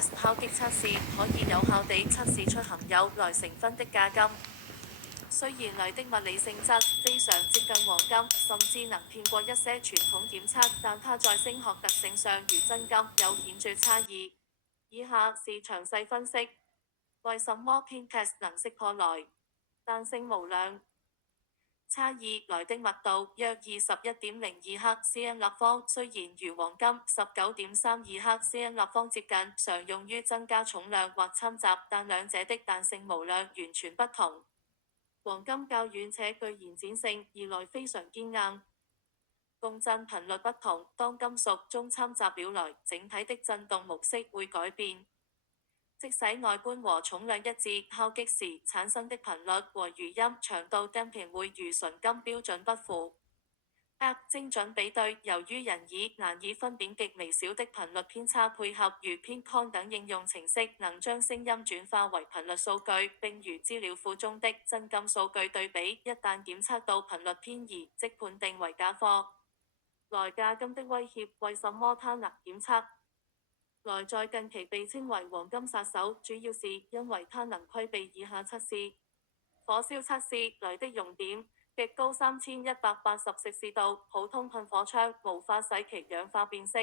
Pintest 敲擊測試可以有效地測試出含有來成分的價金。雖然鋁的物理性質非常接近黃金，甚至能騙過一些傳統檢測，但它在聲學特性上與真金有顯著差異。以下是詳細分析。為什麼 Pintest 能識破鋁？彈性無量。差異：鋁的密度約21.02克 cm 立方，雖然如黃金19.32克 cm 立方接近，常用於增加重量或摻雜，但兩者的彈性無量完全不同。黃金較軟且具延展性，而鋁非常堅硬。共振頻率不同，當金屬中摻雜了鋁，整體的振動模式會改變。即使外觀和重量一致，敲擊時產生的頻率和餘音長度 damping 會與純金標準不符。精準比對，由於人耳難以分辨極微小的頻率偏差，配合如 Pincon 等應用程式，能將聲音轉化為頻率數據，並與資料庫中的真金數據對比，一旦檢測到頻率偏移，即判定為假貨。鋁價金的威脅，為什麼它難檢測？鋁在近期被稱為黃金殺手，主要是因為它能規避以下測試：火燒測試，鋁的熔點極高3180攝氏度，普通噴火槍無法使其氧化變色。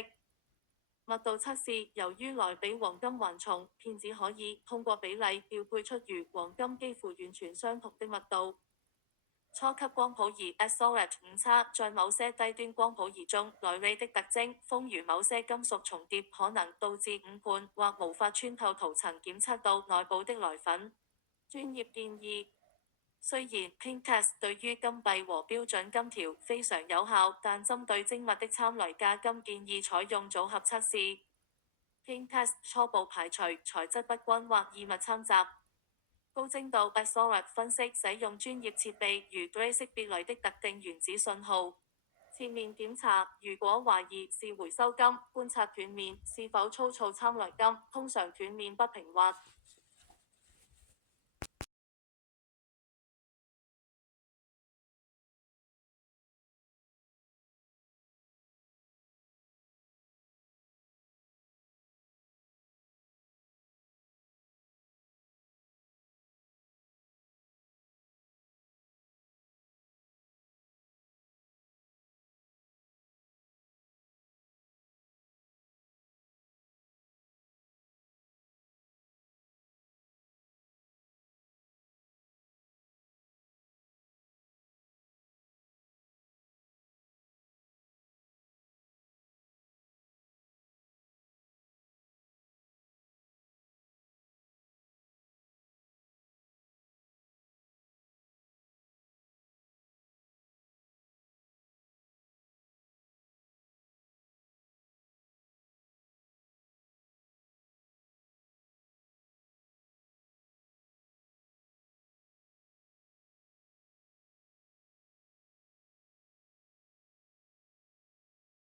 密度測試，由於鋁比黃金還重，騙子可以通過比例調配出與黃金幾乎完全相同的密度。初級光譜儀 SOH 誤差，在某些低端光譜儀中，鋁鋰的特徵豐如某些金屬重疊，可能導致誤判或無法穿透塗層檢測到內部的鋁粉。專業建議：雖然 Pintest 對於金幣和標準金條非常有效，但針對精密的參鋁價金，建議採用組合測試。Pintest 初步排除材質不均或異物摻雜。高精度 SOH 分析使用專業設備，如 Gray 識別鋁的特定原子信號。切面檢查，如果懷疑是回收金，觀察斷面是否粗糙參鋁金，通常斷面不平滑。